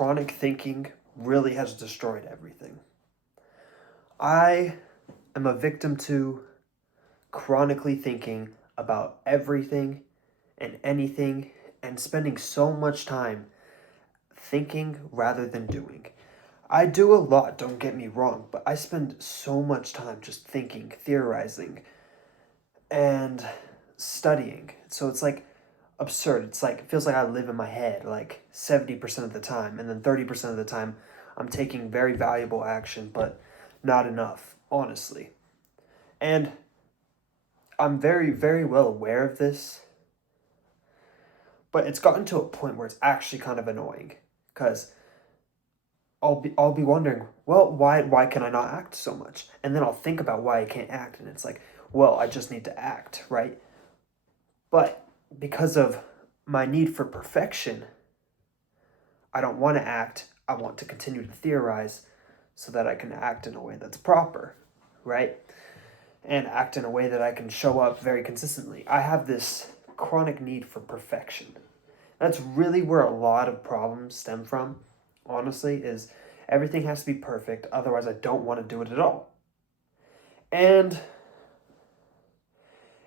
chronic thinking really has destroyed everything. I am a victim to chronically thinking about everything and anything and spending so much time thinking rather than doing. I do a lot, don't get me wrong, but I spend so much time just thinking, theorizing, and studying. So it's like absurd. It's like, it feels like I live in my head like 70% of the time, and then 30% of the time I'm taking very valuable action, but not enough, honestly. And I'm very, very well aware of this, but it's gotten to a point where it's actually kind of annoying because I'll be wondering, well, why can I not act so much? And then I'll think about why I can't act, and it's like, well, I just need to act, right? But because of my need for perfection, I don't want to act. I want to continue to theorize so that I can act in a way that's proper, right? And act in a way that I can show up very consistently. I have this chronic need for perfection. That's really where a lot of problems stem from, honestly, is everything has to be perfect, otherwise I don't want to do it at all. And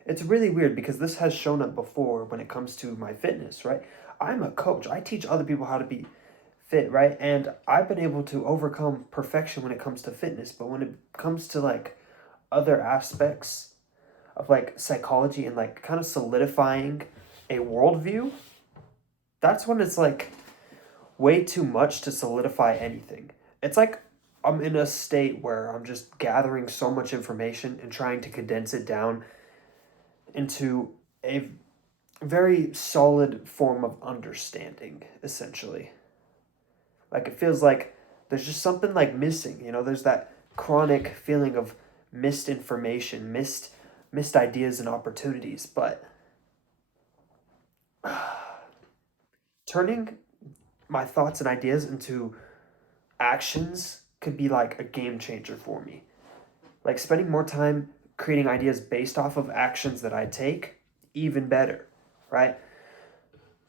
it's really weird because this has shown up before when it comes to my fitness, right? I'm a coach. I teach other people how to be fit, right? And I've been able to overcome perfection when it comes to fitness, but when it comes to like other aspects of like psychology and like kind of solidifying a worldview, that's when it's like way too much to solidify anything. It's like I'm in a state where I'm just gathering so much information and trying to condense it down into a very solid form of understanding, essentially. Like it feels like there's just something like missing, there's that chronic feeling of missed information, missed ideas and opportunities, but turning my thoughts and ideas into actions could be like a game changer for me. Like spending more time creating ideas based off of actions that I take, even better, right?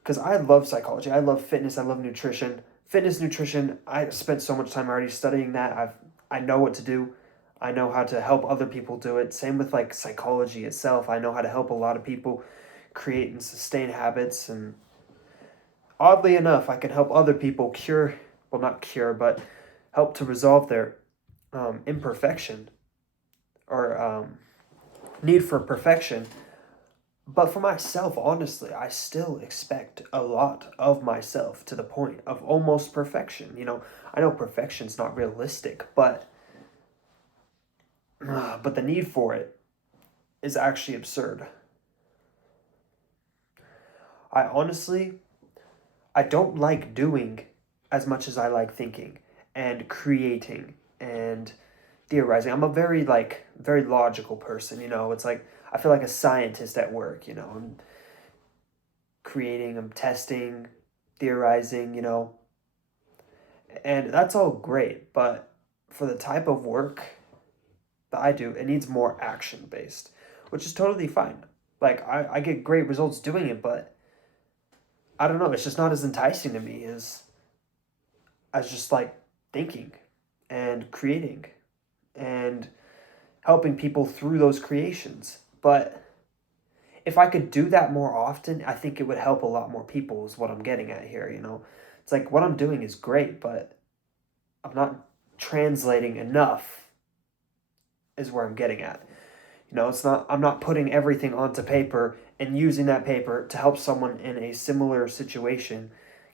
Because I love psychology, I love fitness, I love nutrition. Fitness, nutrition, I spent so much time already studying that. I know what to do. I know how to help other people do it. Same with like psychology itself. I know how to help a lot of people create and sustain habits, and oddly enough, I can help other people cure, well, not cure, but help to resolve their imperfection or need for perfection. But for myself, honestly, I still expect a lot of myself to the point of almost perfection. I know perfection's not realistic, but the need for it is actually absurd. I honestly, I don't like doing as much as I like thinking and creating and theorizing. I'm a very very logical person, It's like I feel like a scientist at work, I'm creating, I'm testing, theorizing, and that's all great, but for the type of work that I do, it needs more action based, which is totally fine. Like I get great results doing it, but I don't know, it's just not as enticing to me as just like thinking and creating and helping people through those creations. But if I could do that more often, I think it would help a lot more people, is what I'm getting at here. It's like what I'm doing is great, but I'm not translating enough, is where I'm getting at. I'm not putting everything onto paper and using that paper to help someone in a similar situation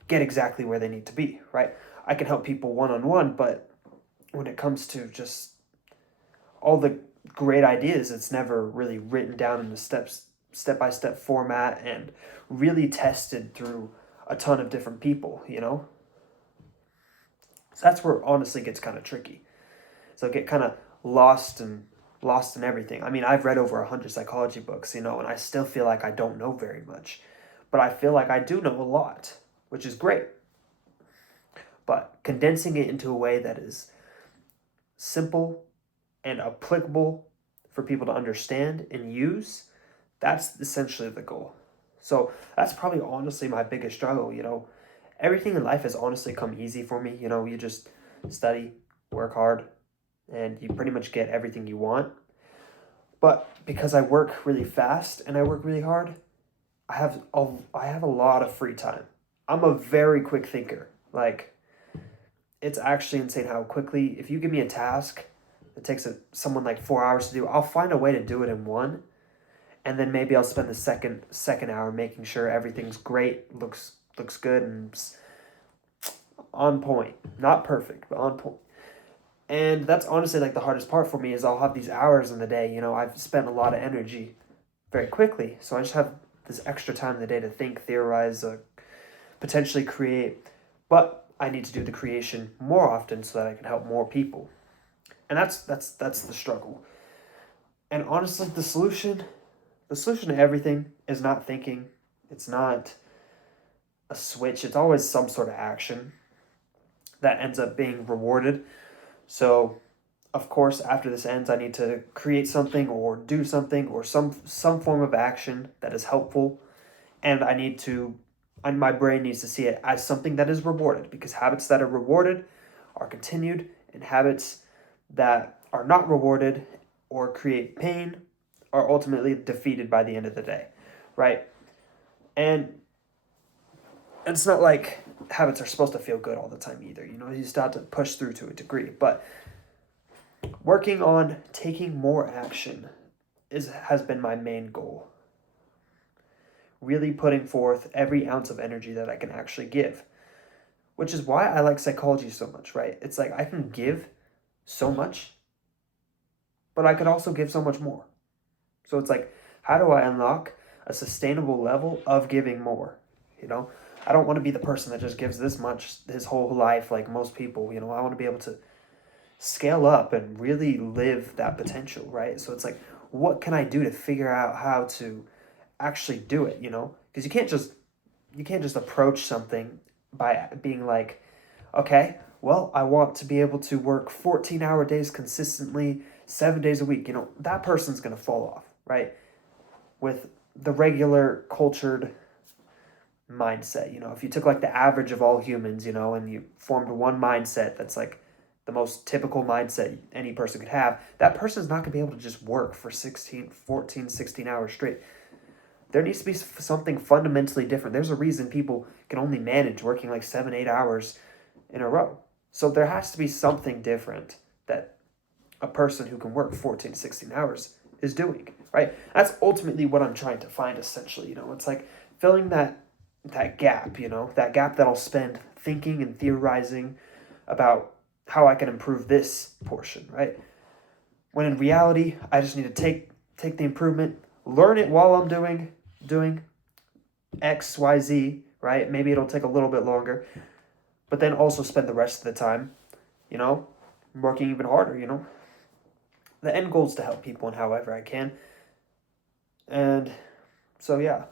get exactly where they need to be, right? I can help people one on one, but when it comes to just all the great ideas, it's never really written down in a step by step format and really tested through a ton of different people. So that's where it honestly gets kind of tricky. So I get kind of lost in everything. I mean, I've read over 100 psychology books, and I still feel like I don't know very much. But I feel like I do know a lot, which is great. But condensing it into a way that is simple and applicable for people to understand and use, that's essentially the goal. So that's probably honestly my biggest struggle, Everything in life has honestly come easy for me. You just study, work hard, and you pretty much get everything you want. But because I work really fast and I work really hard, I have a lot of free time. I'm a very quick thinker. Like, it's actually insane how quickly, if you give me a task that takes someone like 4 hours to do, I'll find a way to do it in one, and then maybe I'll spend the second hour making sure everything's great, looks good, and on point. Not perfect, but on point. And that's honestly like the hardest part for me is I'll have these hours in the day. I've spent a lot of energy very quickly, so I just have this extra time in the day to think, theorize, potentially create. But I need to do the creation more often so that I can help more people. And that's the struggle. And honestly, the solution to everything is not thinking. It's not a switch. It's always some sort of action that ends up being rewarded. So, of course, after this ends, I need to create something or do something or some form of action that is helpful, and my brain needs to see it as something that is rewarded, because habits that are rewarded are continued, and habits that are not rewarded or create pain are ultimately defeated by the end of the day, right? And it's not like habits are supposed to feel good all the time either. You still have to push through to a degree, but working on taking more action has been my main goal. Really putting forth every ounce of energy that I can actually give, which is why I like psychology so much, right? It's like I can give so much, but I could also give so much more. So it's like, how do I unlock a sustainable level of giving more? You know, I don't want to be the person that just gives this much his whole life like most people. I want to be able to scale up and really live that potential, right? So it's like, what can I do to figure out how to actually do it? Because you can't just approach something by being like, okay, well, I want to be able to work 14-hour days consistently, 7 days a week. That person's going to fall off, right? With the regular cultured mindset. If you took like the average of all humans, and you formed one mindset that's like the most typical mindset any person could have, that person's not going to be able to just work for 16 hours straight. There needs to be something fundamentally different. There's a reason people can only manage working like 7, 8 hours in a row. So there has to be something different that a person who can work 14 to 16 hours is doing, right? That's ultimately what I'm trying to find, essentially. It's like filling that gap, that gap that I'll spend thinking and theorizing about how I can improve this portion, right? When in reality, I just need to take the improvement, learn it while I'm doing X, Y, Z, right? Maybe it'll take a little bit longer, but then also spend the rest of the time, you know, working even harder. The end goal is to help people in however I can. And so, yeah,